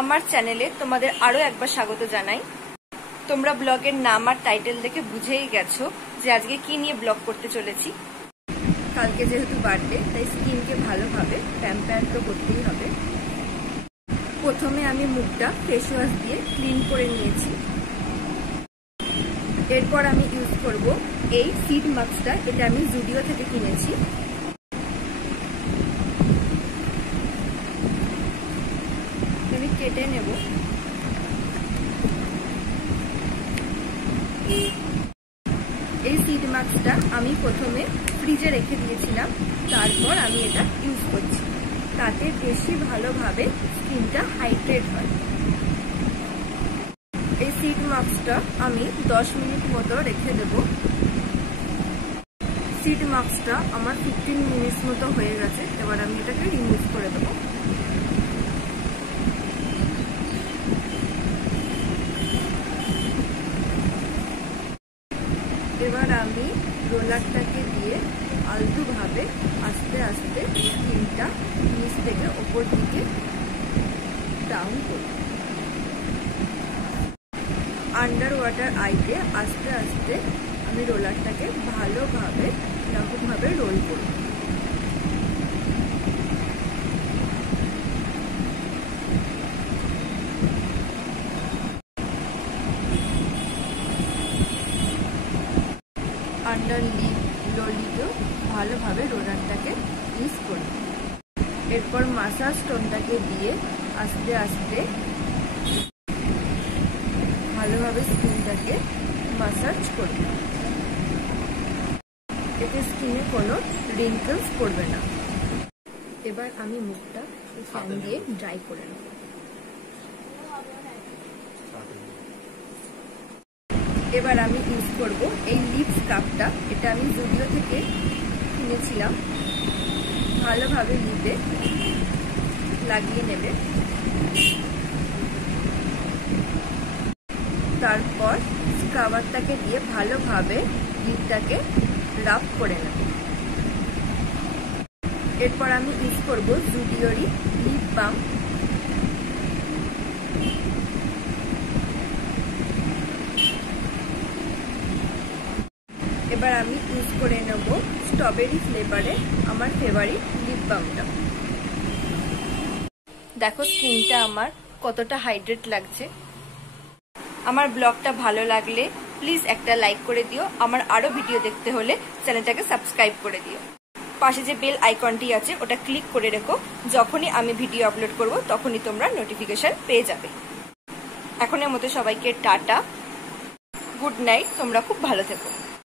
আমার চ্যানেলে তোমাদের আরো একবার স্বাগত জানাই। তোমরা ব্লগের নাম আর টাইটেল দেখে বুঝেই গেছো যে আজকে কি নিয়ে ব্লগ করতে চলেছি। কালকে যেহেতু বার্থডে, তাই স্কিনকে ভালোভাবে প্যাম্পার তো করতেই হবে। প্রথমে আমি মুখটা ফেস ওয়াশ দিয়ে ক্লিন করে নিয়েছি। এরপর আমি ইউজ করব এই সিড মাস্কটা। এটা আমি জুডিও থেকে কিনেছি। আমি কেটে নেব। এই সিড মাস্কটা আমি প্রথমে ফ্রিজে রেখে দিয়েছিলাম, তারপর আমি এটা ইউজ করছি। তাতে বেশি ভালোভাবে স্কিনটা হাইড্রেট হয়। এই সিড মাস্কটা আমি 10 মিনিট মতো রেখে দেব। সিড মাস্কটা আমার 15 মিনিট মতো হয়ে গেছে। এবার আমি এটাকে রিমুভ করে দেবো। এবার আমি রোলারটাকে দিয়ে আলতোভাবে আস্তে আস্তে স্কিনটা নিচ থেকে ওপর দিকে ডাউন করব। আন্ডার ওয়াটার আইতে আস্তে আস্তে আমি রোলারটাকে ভালোভাবে এরকমভাবে রোল করব। আন্ডার লিপ লোলিতেও ভালোভাবে রোলারটাকে ইউজ করব। এরপর মাসাজ স্টোনটাকে দিয়ে আস্তে আস্তে ভালোভাবে স্কিনটাকে মাসাজ করব। এতে স্কিনে কোনো রিঙ্কেলস পড়বে না। এবার আমি মুখটা ফ্যান দিয়ে ড্রাই করে নেব। এবার আমি ইউজ করব এই লিপ স্কার্ফটা। এটা আমি জুডিও থেকে কিনেছিলাম। ভালোভাবে লিপে লাগিয়ে নেবে। তারপর স্ক্রাবারটাকে দিয়ে ভালোভাবে লিপটাকে রাব করে নেব। এরপর আমি ইউজ করব জুডিওরই লিপ বাম। এবার আমি ইউজ করে নেব স্ট্রবেরি ফ্লেভারে আমার ফেভারিট লিপ বামটা। দেখো স্কিনটা আমার কতটা হাইড্রেট লাগছে। আমার ব্লগটা ভালো লাগলে প্লিজ একটা লাইক করে দিও। আমার আরো ভিডিও দেখতে হলে চ্যানেলটাকে সাবস্ক্রাইব করে দিও। পাশে যে বেল আইকনটি আছে ওটা ক্লিক করে রেখো। যখনই আমি ভিডিও আপলোড করব তখনই তোমরা নোটিফিকেশন পেয়ে যাবে। এখনের মতো সবাইকে টাটা, গুড নাইট। তোমরা খুব ভালো থেকো।